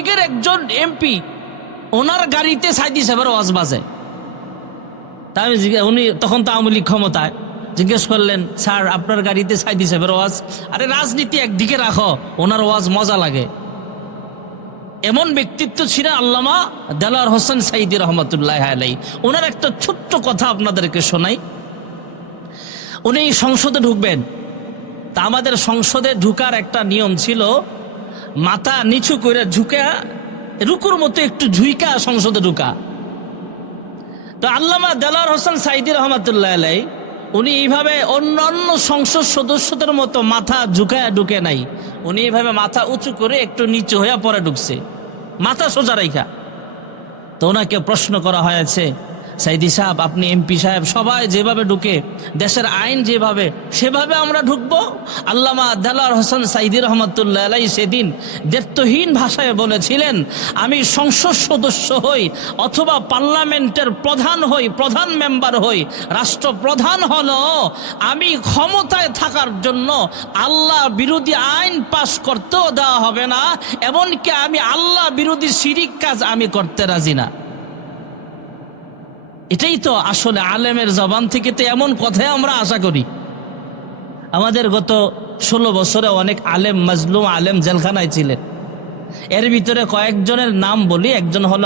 লীগের একজন এমপি, ওনার গাড়িতে সাইদি সাহেবের ওয়াজ বাজে। তাই উনি তখন তো আওয়ামী লীগ ক্ষমতায়, জিজ্ঞেস করলেন, স্যার আপনার গাড়িতে সাইদি সাহেবের ওয়াজ? আরে রাজনীতি একদিকে রাখো, ওনার ওয়াজ মজা লাগে। এমন ব্যক্তিত্ব ছিলেন আল্লামা দেলোয়ার হোসেন সাইদি রহমতুল্লাহ আলাইহি। ওনার একটা ছোট্ট কথা আপনাদেরকে শোনাই। উনি সংসদে ঢুকবেন, তা আমাদের সংসদে ঢুকার একটা নিয়ম ছিল, মাথা নিচু করে ঝুঁকা, রুকুর মতো একটু ঝুঁকা সংসদে ঢুকা। তো আল্লামা দেলোয়ার হোসেন সাইদি রহমতুল্লাহ আলাইহি উনি এইভাবে অন্যান্য সংসদ সদস্যদের মতো মাথা ঝুঁকায় ঢুকে নাই। উনি এইভাবে মাথা উঁচু করে একটু নিচু হয়ে পরে ঢুকছে, মাথা সোজা রাইখা। তো ওনাকে প্রশ্ন করা হয়েছে, সাইদি সাহেব আপনি এমপি সাহেব, সবাই যেভাবে ঢুকে, দেশের আইন যেভাবে, সেভাবে আমরা ঢুকবো? আল্লামা দেলোয়ার হোসেন সাইদি রহমতুল্লাহ আলাইহি সেদিন দ্ব্যর্থহীন ভাষায় বলেছিলেন, আমি সংসদ সদস্য হই অথবা পার্লামেন্টের প্রধান হই, প্রধান মেম্বার হই, রাষ্ট্রপ্রধান হলো, আমি ক্ষমতায় থাকার জন্য আল্লাহ বিরোধী আইন পাশ করতেও দেওয়া হবে না, এমনকি আমি আল্লাহ বিরোধী শিরিক কাজ আমি করতে রাজি না। এটাই তো আসলে আলেমের জবান থেকে তো এমন কথাই আমরা আশা করি। আমাদের গত 16 বছরে অনেক আলেম, মাজলুম আলেম জেলখানায় ছিলেন। এর ভিতরে কয়েকজনের নাম বলি। একজন হলো